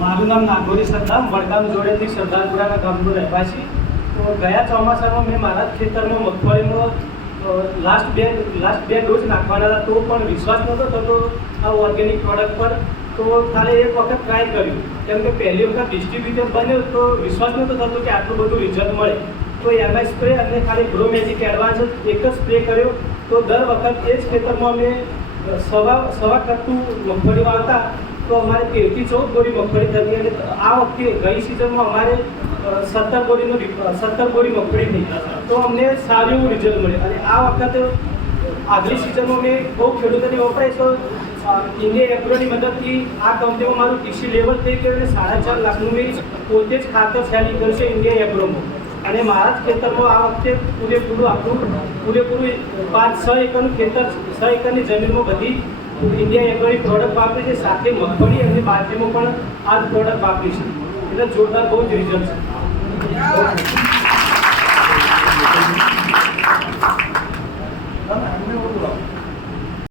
મારું નામ નાગોરી સરદાર, વડગામ જોડેથી સરદારપુરાના ગામનો રહેવાસી. તો ગયા ચોમાસામાં મેં મારા જ ખેતરમાં મગફળીનો લાસ્ટ બે ડોઝ નાખવાના હતા, તો પણ વિશ્વાસ નહોતો થતો આ ઓર્ગેનિક પ્રોડક્ટ પર. તો ખાલી એક વખત ટ્રાય કર્યું, કેમ કે પહેલી વખત ડિસ્ટ્રીબ્યુટર બન્યો તો વિશ્વાસ નહોતો થતો કે આટલું બધું રિઝલ્ટ મળે. તો એમઆઈ સ્પ્રે અને ખાલી ગ્રો મેજિક એડવાન્સ એક જ સ્પ્રે કર્યો. તો દર વખત એ જ ખેતરમાં અમે સવા કટ્ટું મગફળી વાવતા તો અમારે 13 થી 14 બોરી મગફળી થતી. અને આ વખતે ગઈ સિઝનમાં અમારે 17 બોરી મગફળી થઈ. તો અમને સારું એવું રિઝલ્ટ મળે. અને આ વખતે આગલી સિઝનમાં મેં બહુ ખેડૂતોને વપરાય તો ઇન્ડિયા એગ્રોની મદદથી આ કંપનીમાં મારું ટીસી લેવલ થઈ ગયું અને 4.5 લાખનું મેં પોતે જ ખાતર સેલિંગ કર્યું છે ઇન્ડિયા એગ્રોમાં. અને મારા જ ખેતરમાં આ વખતે પૂરેપૂરું 5-6 એકરનું ખેતર, 6 એકરની જમીનમાં બધી ઇન્ડિયા એગ્રોની પ્રોડક્ટ વાપરી છે. સાથે મગફળી અને બાજરીમાં પણ આ જ પ્રોડક્ટ વાપરી છે. એટલે જોરદાર બહુ જ રિઝલ્ટ છે.